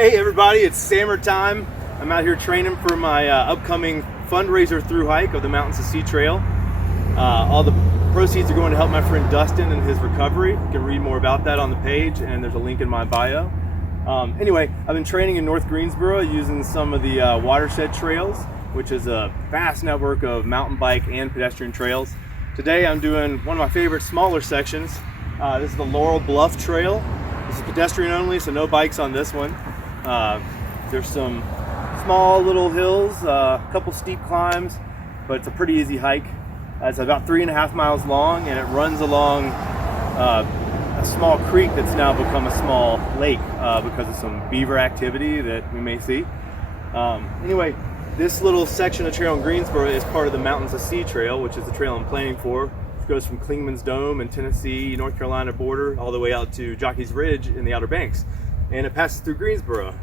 Hey everybody, it's summer time. I'm out here training for my upcoming fundraiser through hike of the Mountains to Sea Trail. All the proceeds are going to help my friend Dustin in his recovery. You can read more about that on the page, and there's a link in my bio. Anyway, I've been training in North Greensboro using some of the watershed trails, which is a vast network of mountain bike and pedestrian trails. Today I'm doing one of my favorite smaller sections. This is the Laurel Bluff Trail. This is pedestrian only, so no bikes on this one. There's some small little hills, a couple steep climbs, but it's a pretty easy hike. It's about 3.5 miles long, and it runs along a small creek that's now become a small lake because of some beaver activity that we may see. Anyway, this little section of trail in Greensboro is part of the Mountains to Sea Trail, which is the trail I'm planning for. It goes from Clingman's Dome and Tennessee, North Carolina border all the way out to Jockey's Ridge in the Outer Banks, and it passes through Greensboro.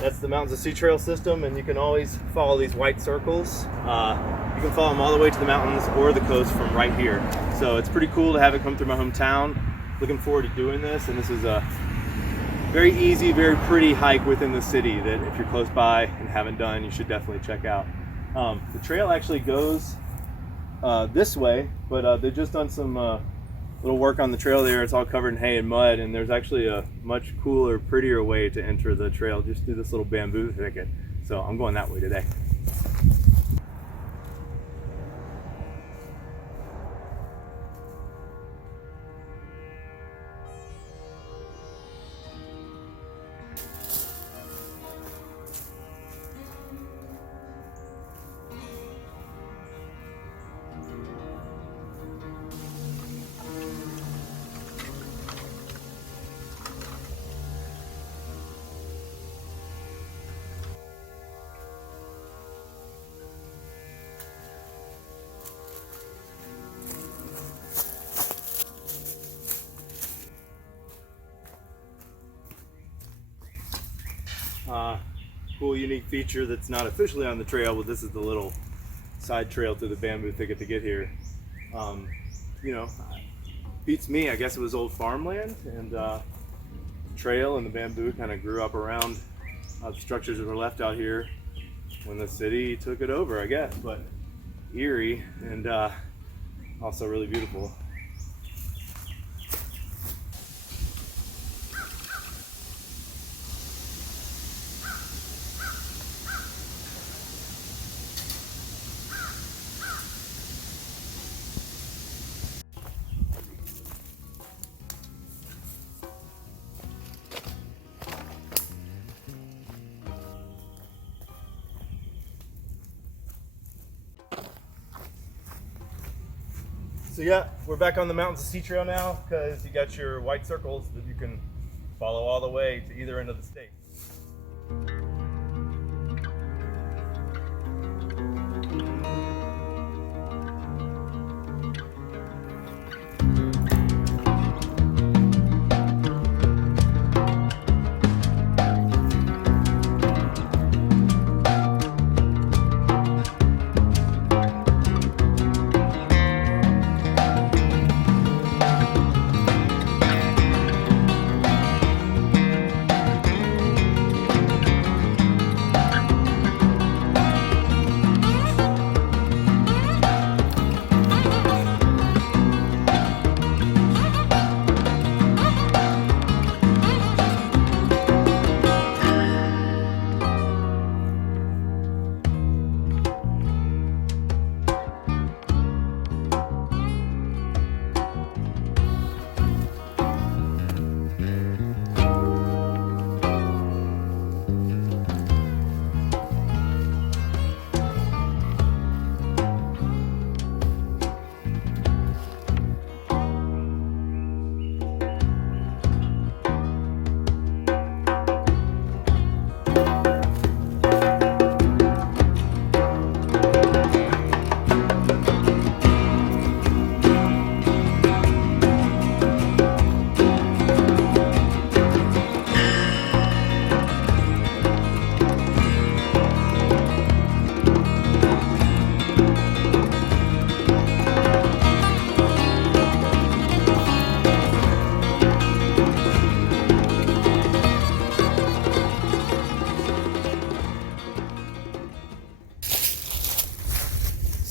That's the Mountains to Sea Trail system, and you can always follow these white circles. You can follow them all the way to the mountains or the coast from right here. So it's pretty cool to have it come through my hometown. Looking forward to doing this, and this is a very easy, very pretty hike within the city that if you're close by and haven't done, you should definitely check out. The trail actually goes this way, but they've just done some little work on the trail there. It's all covered in hay and mud, and there's actually a much cooler, prettier way to enter the trail just through this little bamboo thicket. So I'm going that way today. Cool, unique feature that's not officially on the trail, but this is the little side trail through the bamboo thicket to get here. You know, beats me. I guess it was old farmland, and the trail and the bamboo kind of grew up around the structures that were left out here when the city took it over, I guess. But eerie and also really beautiful. So yeah, we're back on the Mountains to Sea Trail now because you got your white circles that you can follow all the way to either end of the state.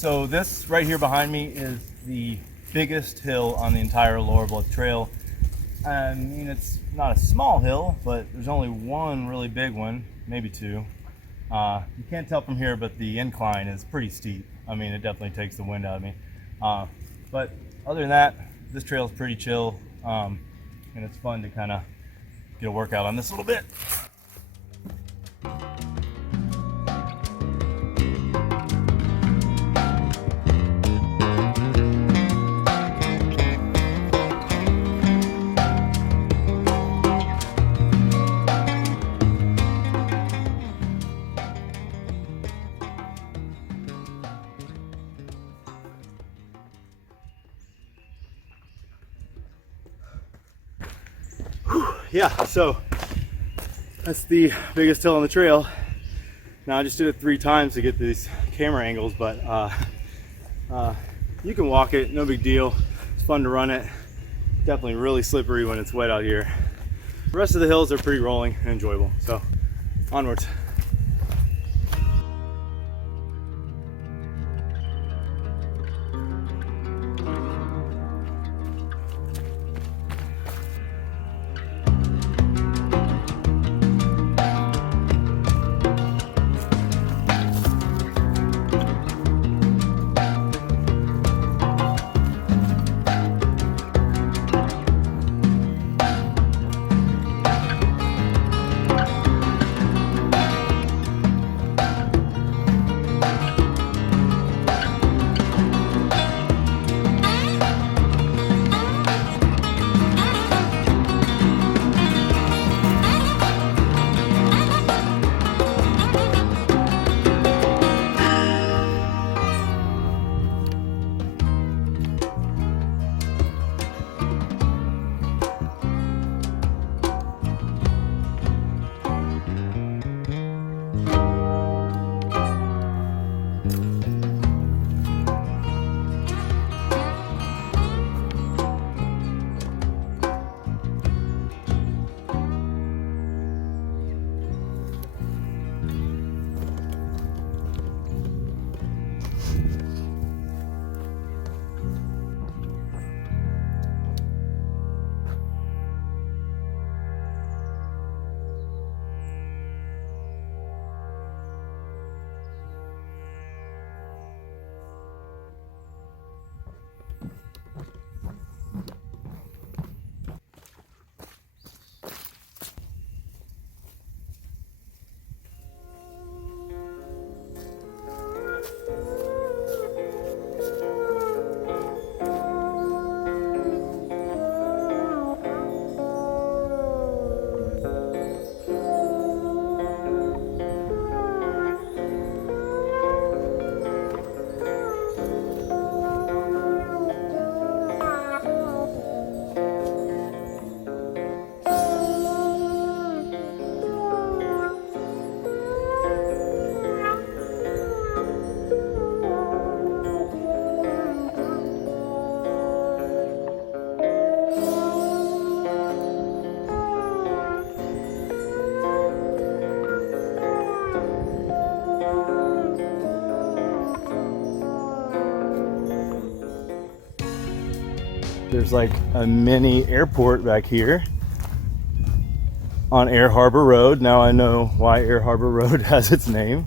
So this right here behind me is the biggest hill on the entire Laurel Bluff Trail. I mean, it's not a small hill, but there's only one really big one, maybe two. You can't tell from here, but the incline is pretty steep. I mean, it definitely takes the wind out of me. But other than that, this trail is pretty chill, and it's fun to kind of get a workout on this a little bit. Yeah, so that's the biggest hill on the trail. Now I just did it 3 times to get these camera angles, but you can walk it, no big deal. It's fun to run it. Definitely really slippery when it's wet out here. The rest of the hills are pretty rolling and enjoyable, so onwards. There's like a mini airport back here on Air Harbor Road. Now I know why Air Harbor Road has its name.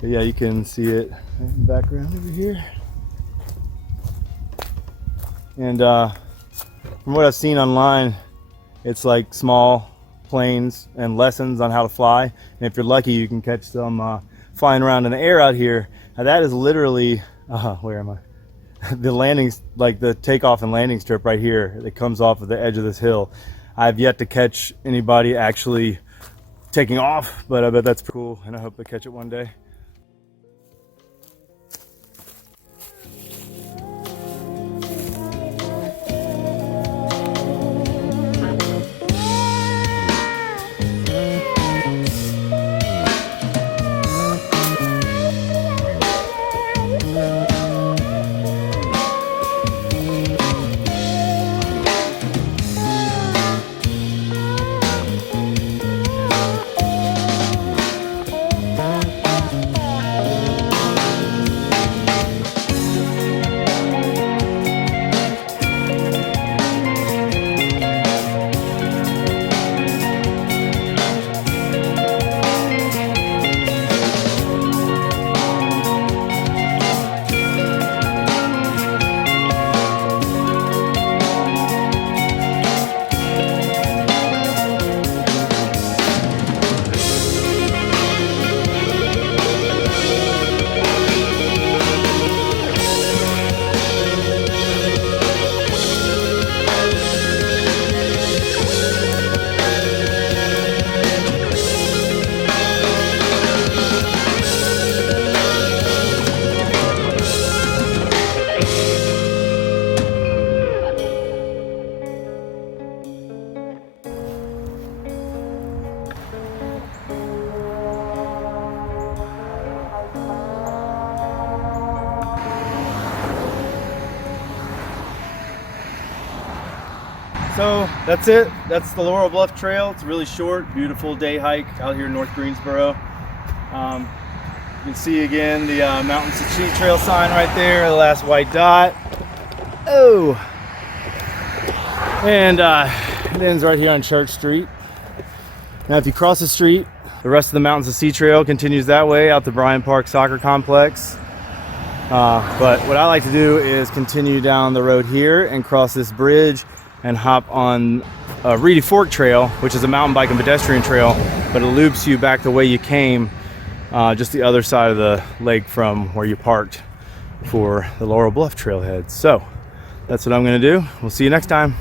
But yeah, you can see it in the background over here. And from what I've seen online, it's like small planes and lessons on how to fly. And if you're lucky, you can catch some flying around in the air out here. Now that is literally, where am I? The landings, like the takeoff and landing strip right here that comes off of the edge of this hill. I've yet to catch anybody actually taking off, but I bet that's pretty cool, and I hope to catch it one day. So that's it. That's the Laurel Bluff Trail. It's a really short, beautiful day hike out here in North Greensboro. You can see again the Mountain Sea Trail sign right there, the last white dot. Oh, and it ends right here on Church Street. Now if you cross the street, the rest of the Mountains Sea Trail continues that way out to Bryant Park Soccer Complex. But what I like to do is continue down the road here and cross this bridge and hop on Reedy Fork Trail, which is a mountain bike and pedestrian trail, but it loops you back the way you came, just the other side of the lake from where you parked for the Laurel Bluff Trailhead. So that's what I'm gonna do. We'll see you next time.